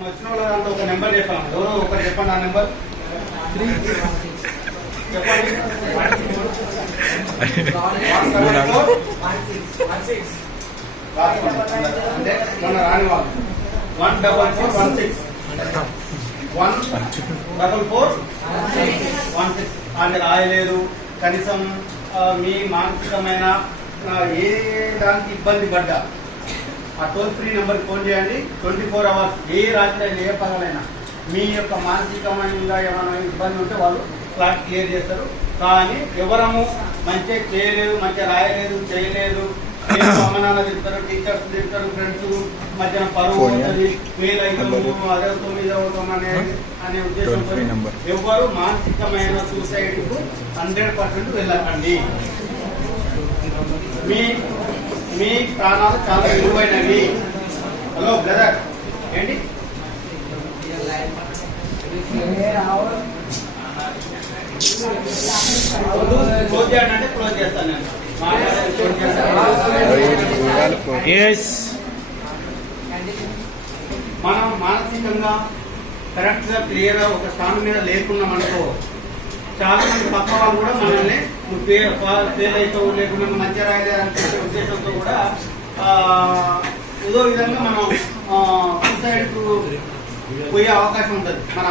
వచ్చిన వాళ్ళంతా ఒక నెంబర్ చెప్పాం. ఎవరో ఒకరు చెప్పండి ఆ నెంబర్. చెప్పండి అంటే మొన్న రాని వాళ్ళు one double four one six one double four one six అంటే రాయలేదు. కనీసం మీ మానసికమైన ఆ, ఏ దానికి ఇబ్బంది పడ్డా? ఆ టోల్ ఫ్రీ నెంబర్కి ఫోన్ చేయండి. ట్వంటీ ఫోర్ అవర్స్ ఏ రాత్రి ఏ పగలైనా. మీ యొక్క మానసికమైన ఏమైనా ఇబ్బంది ఉంటే వాళ్ళు క్లాస్ క్లియర్ చేస్తారు. కానీ ఎవరము మంచిగా చేయలేదు మంచిగా రాయలేదు చేయలేదు. ఏదో అమ్మ నాన్న తిడతారు టీచర్స్ తిడతారు ఫ్రెండ్స్ మధ్యాహ్నం పరువు అవుతుంది ఫెయిల్ అవుతాము. అదే ఇది అవుతాం అనే అనే ఉద్దేశంతో నంబర్. ఎవరు మానసికమైన సూసైడ్కు హండ్రెడ్ పర్సెంట్ వెళ్ళకండి. మీ మీ ప్రాణాలు చాలా విలువైనవి హలో బ్రదర్ ఏంటి? క్లోజ్ చేయండి అంటే క్లోజ్ చేస్తాను మనం మానసికంగా కరెక్ట్గా క్లియర్ ఒక స్థానం మీద లేకున్నాం అనుకో చాలా మంది పక్క వాళ్ళు కూడా మనల్ని నువ్వు ఫెయిల్ అవుతావు లేకుండా మంచిగా రాయలే అనే ఉద్దేశంతో కూడా ఏదో విధంగా మనం సూసైడ్ పోయే అవకాశం ఉంటుంది. మన